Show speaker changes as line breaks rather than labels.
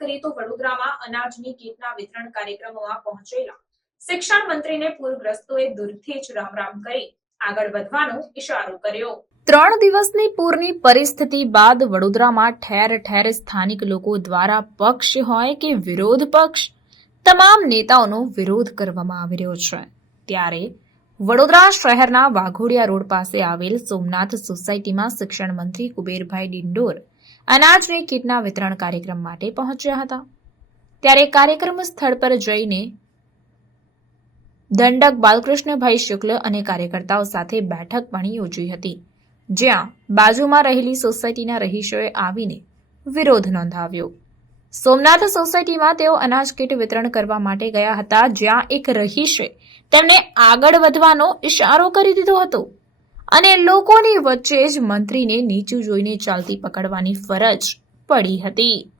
કરીએ તો વડોદરામાં અનાજની કીટના વિતરણ કાર્યક્રમોમાં પહોંચેલા શિક્ષણ મંત્રીને પૂરગ્રસ્તોએ દૂરથી જ રામ રામ કરી આગળ વધવાનો ઇશારો કર્યો. ત્રણ દિવસની પૂરની પરિસ્થિતિ બાદ વડોદરામાં ઠેર ઠેર સ્થાનિક લોકો દ્વારા પક્ષ હોય કે વિરોધ પક્ષ, તમામ નેતાઓનો વિરોધ કરવામાં આવી રહ્યો છે. ત્યારે વડોદરા શહેરના વાઘોડિયા રોડ પાસે આવેલ સોમનાથ સોસાયટીમાં શિક્ષણ મંત્રી કુબેરભાઈ ડિંડોર અનાજની કીટના વિતરણ કાર્યક્રમ માટે પહોંચ્યા હતા. ત્યારે કાર્યક્રમ સ્થળ પર જઈને દંડક બાલકૃષ્ણભાઈ શુક્લ અને કાર્યકર્તાઓ સાથે બેઠક પણ યોજી હતી, જ્યાં બાજુમાં રહેલી સોસાયટીના રહીશોએ આવીને વિરોધ નોંધાવ્યો. સોમનાથ સોસાયટીમાં તેઓ અનાજ કીટ વિતરણ કરવા માટે ગયા હતા, જ્યાં એક રહીશે તેમને આગળ વધવાનો ઇશારો કરી દીધો હતો. અને લોકોની વચ્ચે જ મંત્રીને નીચું જોઈને ચાલતી પકડવાની ફરજ પડી હતી.